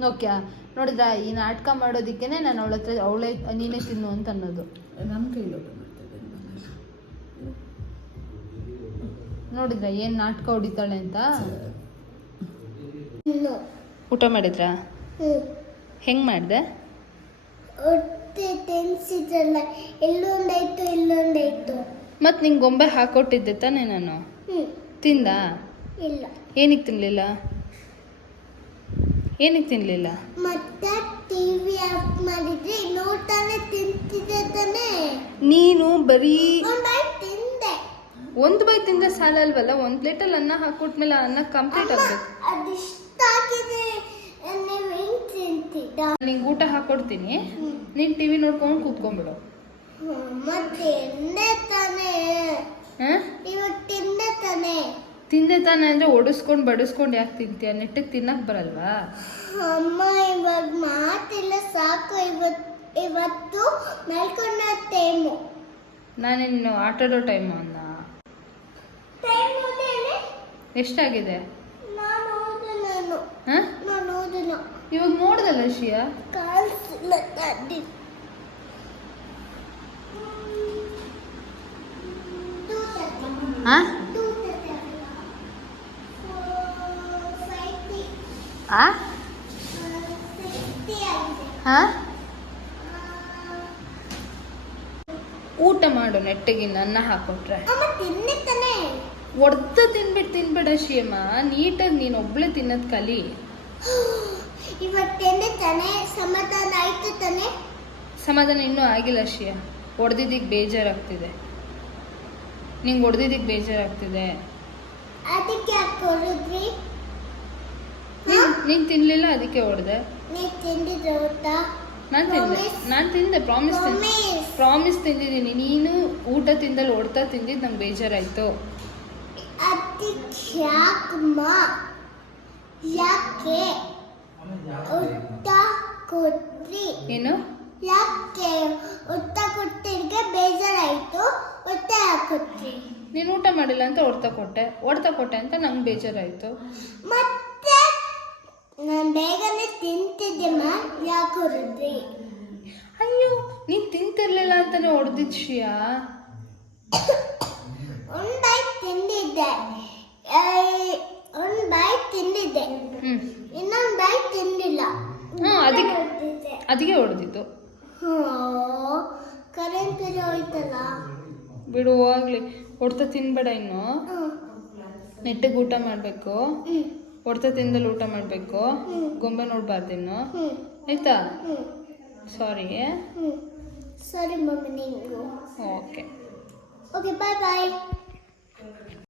Nokia ನೋಡಿದ್ರ ಈ ನಾಟಕ ಮಾಡೋದಿಕ್ಕೆ ನಾನು ಅವಳ ಹತ್ರ ಅವಳೇ ನೀನೇ ತಿನ್ನು ಅಂತ ಅನ್ನೋದು. ನಮ್ಮ ಕೈಲಿ ನೋಡಿದ್ರ ಏನು ನಾಟಕ ಹೊಡಿತಾಳೆ ಅಂತ? ಊಟ ಮಾಡಿದ್ರಾ? ಹೆಂಗ್ ಮಾಡಿದೆ? ಮತ್ ಮತ್ತು ನಿಂಗೆ ಗೊಂಬೆ ಹಾಕೊಟ್ಟಿದ್ದೆ ತಾನೇ ನಾನು? ತಿಂದಾ? ಇಲ್ಲ. ಏನಕ್ಕೆ ತಿನ್ಲಿಲ್ಲ? ಏನಕ್ಕೆ ತಿನ್ಲಿಲ್ಲ? ಮತ್ತೆ ಟಿವಿ ಆಫ್ ಮಾಡಿದ್ರೆ ನೋಡ್ತಾನೆ ತಿಂತಿದ್ದೆ ತಾನೆ? ನೀನು ಬರೀ ತಿಂದೆ. ಒಂದು ಬೈ ತಿಂದ ಸಾಲಲ್ವಲ್ಲ ಒಂದ್ ಪ್ಲೇಟಲ್ಲಿ ಅನ್ನ ಹಾಕೊಟ್ಮೇಲೆ ಅನ್ನ ಕಂಪ್ಲೀಟ್ ಆಗುತ್ತೆ ಆಗ್ಬೇಕು. ಅದಿಷ್ಟ ಆಗಿದೆ? ನೀವು ಹೆಂಗ್ ತಿಂತಿದ್ದ? ನಿಂಗೆ ಊಟ ಹಾಕೊಡ್ತೀನಿ. ನೀನು ಟಿವಿ ನೋಡ್ಕೊಂಡು ಕೂತ್ಕೊಂಡ್ಬಿಡು. ಮತ್ತೆ ತಿಂದೆ ತಾನೆ. ಇವಾಗ ತಿಂದೆ ತಾನೆ. ತಿಂದೆ ತಾನೆ ಅಂದ್ರೆ ಒಡಿಸ್ಕೊಂಡು ಬಡಿಸ್ಕೊಂಡು ಯಾಕೆ ತಿಂತೀಯ? ನೆಟ್ಟಿಗೆ ತಿನ್ನಕ್ಕೆ ಬರಲ್ವಾ? ಅಮ್ಮ ಇವಾಗ ಮಾತಿಲ್ಲ ಸಾಕು. ಇವತ್ತು ಇವತ್ತು ಮಲ್ಕೊಂಡ ಟೈಮು. ನಾನೇನು ಆಟಾಡೋ ಟೈಮ್ ಅನ್ನ ಎಷ್ಟಾಗಿದೆ? ಇವಾಗ ನೋಡ್ದಲ್ಲ ಶಿಯಾ ಹಾ? ಹಾ ಊಟ ಮಾಡು ನೆಟ್ಟಗಿನ ಅನ್ನ ಹಾಕೊಟ್ರೆ ಅಮ್ಮ ತಿನ್ನೆ ತಾನೆ ಒಡ್ದ ತಿನ್ಬಿಟ್ಟು ತಿನ್ಬೇಡ ಶಿಯಮ್ಮ ನೀಟಾಗಿ ನೀನು ಒಬ್ಳೆ ತಿನ್ನೋದ್ ಕಲಿ. ಸಮಾಧಾನ ಆಯ್ತು ತಾನೆ? ಸಮಾಧಾನ ಇನ್ನೂ ಆಗಿಲ್ಲ ಶಿಯ ಹೊಡೆದಿದ್ದಕ್ಕೆ ಬೇಜಾರಾಗ್ತಿದೆ. ನಿಂಗೆ ಹೊಡೆದಿದ್ದಕ್ಕೆ ಬೇಜಾರಾಗ್ತಿದೆ. ಅದಕ್ಕೆ ನೀನ್ ತಿನ್ನಲಿಲ್ಲ ತಿನ್ಲಿಲ್ಲ? ಅದಕ್ಕೆ ಹೊಡೆದೆ. ನಾನು ತಿಂದೆ. ನಾನು ತಿಂದೆ ಪ್ರಾಮಿಸ್ ತಿಂದೆ. ಪ್ರಾಮಿಸ್ ತಿಂದಿದ್ದೀನಿ. ನೀನು ಊಟ ತಿಂದಲ್ಲಿ ಹೊಡ್ತಾ ತಿಂದಿದ್ದು ನಂಗೆ ಬೇಜಾರಾಯ್ತು. ಯಾಕೆ? ಏನು? ಯಾಕೆ? ಬೇಜಾರಾಯಿತು. ನೀನು ಊಟ ಮಾಡಿಲ್ಲ ಅಂತ ಹೊಡ್ತಾ ಕೊಟ್ಟೆ. ಹೊಡ್ತಾ ಕೊಟ್ಟೆ ಅಂತ ನಂಗೆ ಬೇಜಾರಾಯ್ತು. ಮತ್ತೆ ನಾನು ಬೇಗನೆ ತಿಂತಿದ್ದೆಮ್ಮ ಯಾಕೆ ಹೊರದ್ರಿ ಅಯ್ಯೋ ನೀನು ತಿಂತಿರ್ಲಿಲ್ಲ ಅಂತಾನೆ ಹೊಡೆದಿದ್ದು ಶ್ರೀಯಾ. ಒಂದು ಬೈಕ್ ತಿಂದಿದ್ದೆ. ಒಂದು ಬೈಕ್ ತಿಂದಿದ್ದೆ. ಹ್ಞೂ ಇನ್ನೊಂದು ಬೈಕ್ ತಿಂದಿಲ್ಲ. ಹಾ ಅದಕ್ಕೆ ಅದಕ್ಕೆ ಹೊಡೆದಿತ್ತು ಕರೆಂಟ್ ಬೇರೆ ಹೋಯ್ತಲ್ಲ. ಬಿಡು ಹೋಗ್ಲಿ. ಹೊಡ್ತಾ ತಿನ್ಬೇಡ ಇನ್ನು. ನೆಟ್ಟಗೆ ಊಟ ಮಾಡಬೇಕು. ಹ್ಮ್. ಹೊಡ್ತಾ ತಿಂದಲ್ಲಿ ಊಟ ಮಾಡಬೇಕು. ಗೊಂಬೆ ನೋಡಬಾರ್ದು ಇನ್ನು. ಆಯ್ತಾ sorry sorry mummy okay okay bye bye